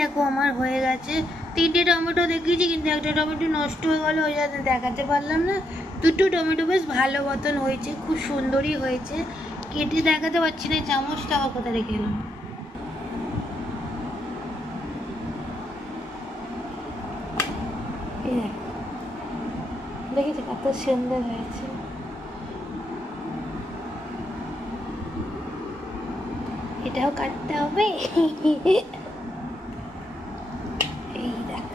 দেখো আমার হয়ে গেছে। 3টে টমেটো দেখিয়েছি, কিন্তু একটা টমেটো নষ্ট হয়ে গেল, ওই জন্য দেখাতে পারলাম না। 2টো টমেটো বেশ ভালো মতন হয়েছে, খুব সুন্দরই হয়েছে। কেটে দেখাতে পারছি না, চামচটা আবার কোথায় রেখে এলাম। দেখেছি কত সুন্দর হয়েছে। এটাও কাটতে হবে। এই দেখ,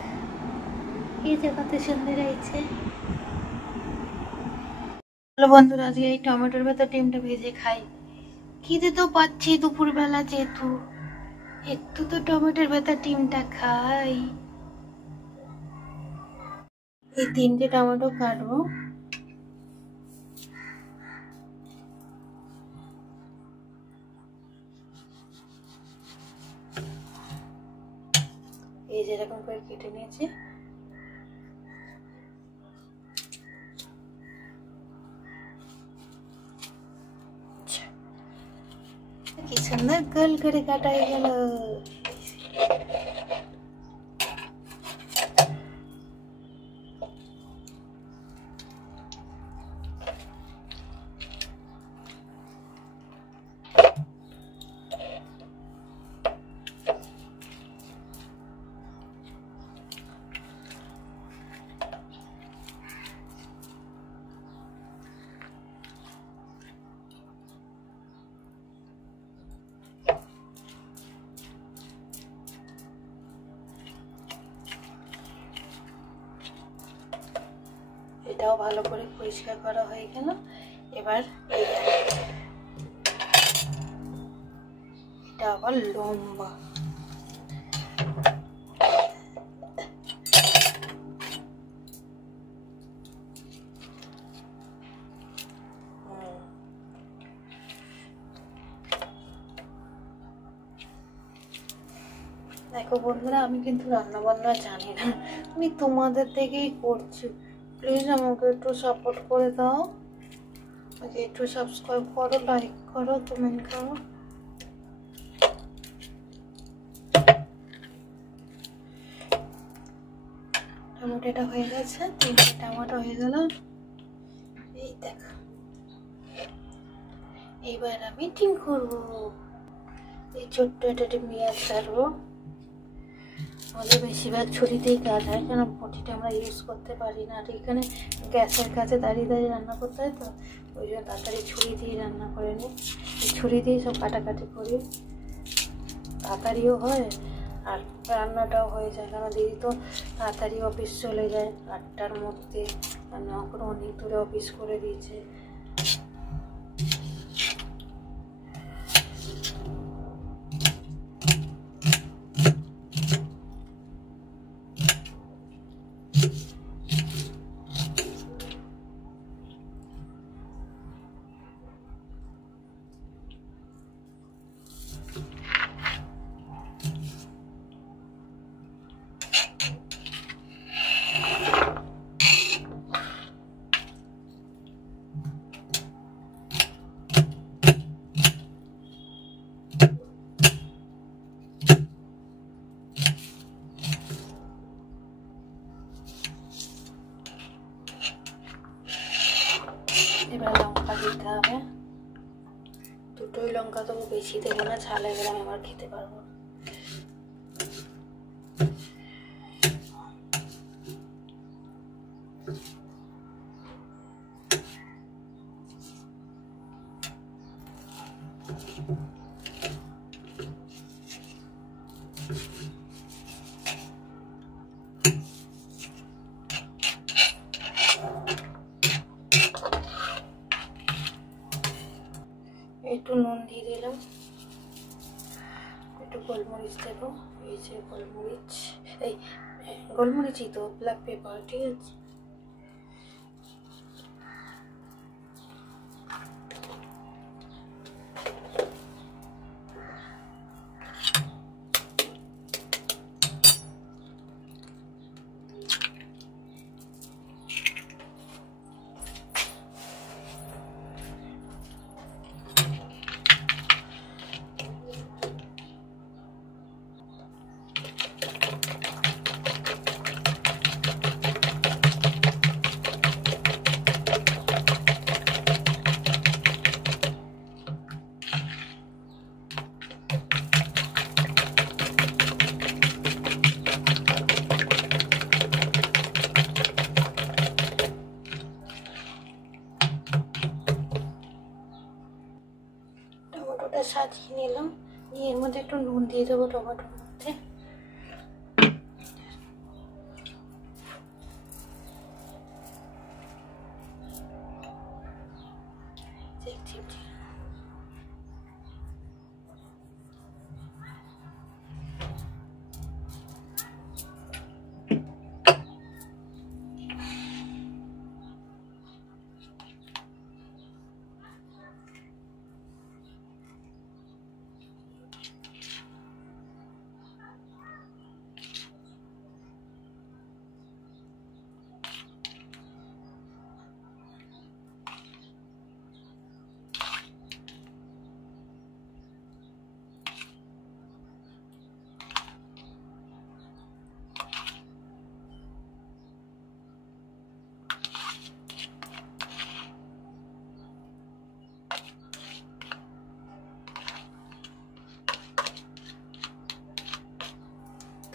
এই যে কত সুন্দর হয়েছে। হ্যালো বন্ধুরা, আজকে এই টমেটোর ভেতর ডিমটা ভেজে খাই। খিদে তো পাচ্ছি দুপুরবেলা, যেহেতু একটু তো টমেটোর ভেতর ডিমটা খাই। এই 3টে টমেটো কাটবো। এই যেরকম করে কেটে নিয়েছি। কি সুন্দর গোল করে কাটা হয়ে গেল। এটাও ভালো করে পরিষ্কার করা হয়ে গেল। এবার এটা আবার লম্বা। দেখো বন্ধুরা, আমি কিন্তু রান্না বান্না জানি না, আমি তোমাদের থেকেই করছি। প্লিজ আমাকে একটু সাপোর্ট করে দাও, আমাকে একটু সাবস্ক্রাইব করো, লাইক করো, কমেন্ট করো। টমেটোটা হয়ে গেছে, 3টে টমেটো হয়ে গেল। এই দেখো, এইবার আমি ডিম করবো। এই ছোট্ট একটা ডিম পেঁয়াজ কাটবো। আমাদের বেশিরভাগ ছুরিতেই কাজ হয়, কেন বটিটা আমরা ইউজ করতে পারি না। আর এখানে গ্যাসের কাছে দাঁড়িয়ে দাঁড়িয়ে রান্না করতে হয়, তো ওই জন্য তাড়াতাড়ি ছুরি দিয়ে রান্না করে নিই। এই ছুরি দিয়ে সব কাটাকাটি করি, তাড়াতাড়িও হয় আর রান্নাটাও হয়ে যায়। কারণ দিদি তো তাড়াতাড়ি অফিস চলে যায় 8টার মধ্যে, কারণ এখন অনেক দূরে অফিস করে দিয়েছে। এবার লঙ্কা দিতে হবে, 2টোই লঙ্কা দেবো, বেশি দেবো না, ঝাল এবার আমি আবার খেতে পারবো। একটু নুন দিয়ে দিলাম, একটু গোলমরিচ দেবো। এই যে গোলমরিচ, এই গোলমরিচই তো, ব্ল্যাক পেপার, ঠিক আছে। একটু নুন দিয়ে দেবো টমেটোর মধ্যে।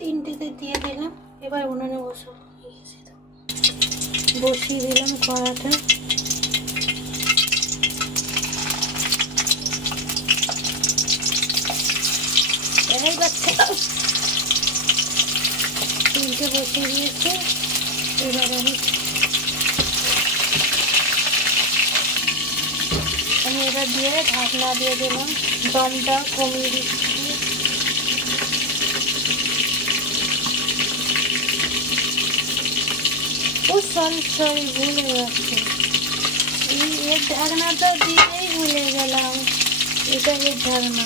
তিনটেতে দিয়ে দিলাম। এবার উনুনে বসিয়ে দিলাম কড়াটা। তিনটে বসিয়ে দিয়েছি। এবার আমি এটা দিয়ে ঢাকনা দিয়ে দিলাম, দমটা কমিয়ে দিচ্ছি। সরি ভুলে যাচ্ছে, এর ঢাকনাটা দিতেই ভুলে গেলাম। এটা এর ঢাকনা।